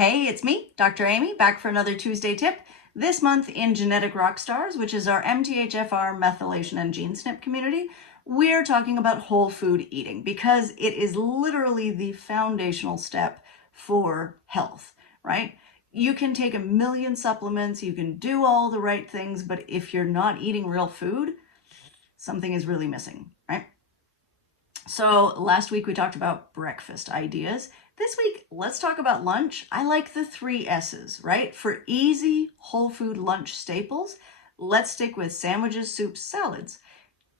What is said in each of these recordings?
Hey, it's me, Dr. Amy, back for another Tuesday tip. This month in Genetic Rockstars, which is our MTHFR, methylation, and gene SNP community, we're talking about whole food eating because it is literally the foundational step for health, right? You can take a million supplements, you can do all the right things, but if you're not eating real food, something is really missing, right? So last week we talked about breakfast ideas. This week, let's talk about lunch. I like the 3 S's, right? For easy whole food lunch staples, let's stick with sandwiches, soups, salads.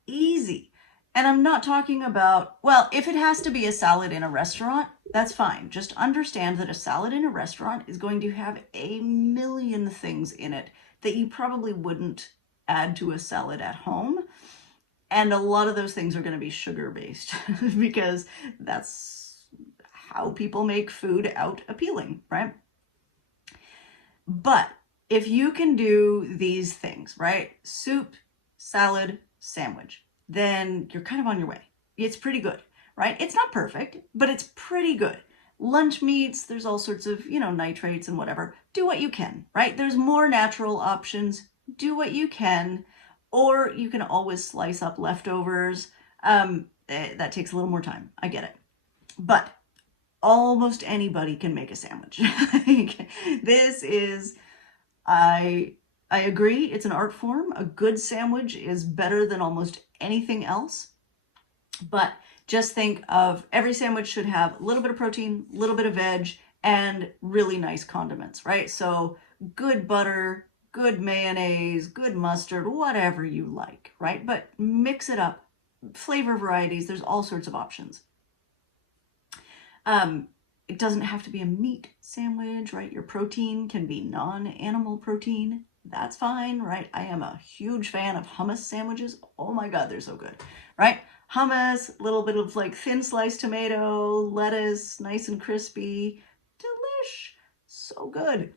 Easy. And I'm not talking about, well, if it has to be a salad in a restaurant, that's fine. Just understand that a salad in a restaurant is going to have a million things in it that you probably wouldn't add to a salad at home. And a lot of those things are going to be sugar-based because that's how people make food out appealing, right? But if you can do these things, right? Soup, salad, sandwich, then you're kind of on your way. It's pretty good, right? It's not perfect, but it's pretty good. Lunch meats, there's all sorts of, nitrates and whatever. Do what you can, right? There's more natural options. Do what you can. Or you can always slice up leftovers. That takes a little more time. I get it. But almost anybody can make a sandwich. This is, I agree, it's an art form. A good sandwich is better than almost anything else. But just think of every sandwich should have a little bit of protein, a little bit of veg, and really nice condiments, right? So good butter, good mayonnaise, good mustard, whatever you like, right? But mix it up. Flavor varieties, there's all sorts of options. It doesn't have to be a meat sandwich, right? Your protein can be non-animal protein. That's fine, right? I am a huge fan of hummus sandwiches. Oh my God, they're so good, right? Hummus, a little bit of like thin sliced tomato, lettuce, nice and crispy. Delish. So good.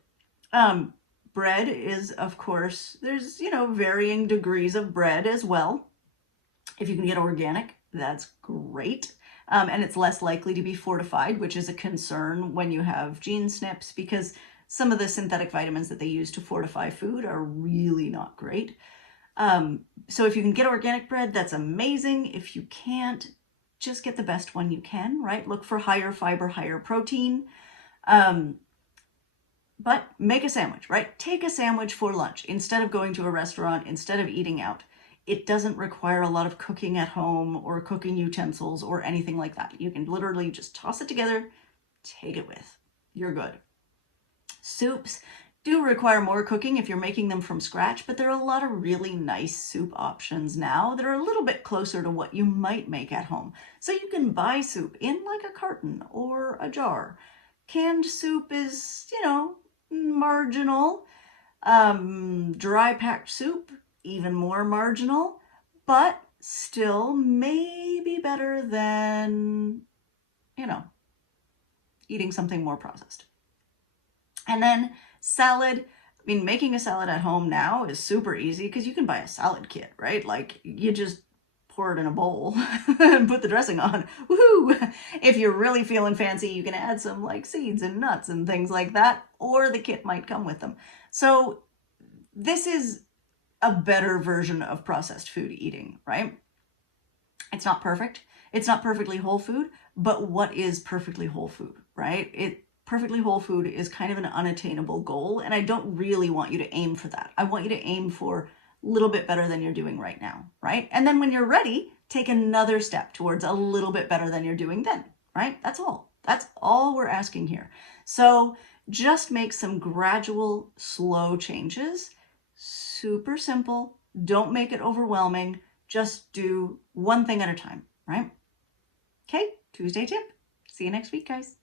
Bread is, of course, there's, varying degrees of bread as well. If you can get organic, that's great. And it's less likely to be fortified, which is a concern when you have gene SNPs because some of the synthetic vitamins that they use to fortify food are really not great. So if you can get organic bread, that's amazing. If you can't, just get the best one you can, right? Look for higher fiber, higher protein. But make a sandwich, right? Take a sandwich for lunch instead of going to a restaurant, instead of eating out. It doesn't require a lot of cooking at home or cooking utensils or anything like that. You can literally just toss it together, take it with. You're good. Soups do require more cooking if you're making them from scratch, but there are a lot of really nice soup options now that are a little bit closer to what you might make at home. So you can buy soup in like a carton or a jar. Canned soup is, marginal. Dry packed soup, even more marginal, but still maybe better than, eating something more processed. And then salad, making a salad at home now is super easy because you can buy a salad kit, right? Like you just pour it in a bowl and put the dressing on. Woohoo! If you're really feeling fancy, you can add some like seeds and nuts and things like that, or the kit might come with them. So this is a better version of processed food eating, right? It's not perfect. It's not perfectly whole food, but what is perfectly whole food, right? Perfectly whole food is kind of an unattainable goal, and I don't really want you to aim for that. I want you to aim for a little bit better than you're doing right now, right? And then when you're ready, take another step towards a little bit better than you're doing then, right? That's all. That's all we're asking here. So just make some gradual, slow changes. Super simple. Don't make it overwhelming. Just do one thing at a time, right? Okay, Tuesday tip. See you next week, guys.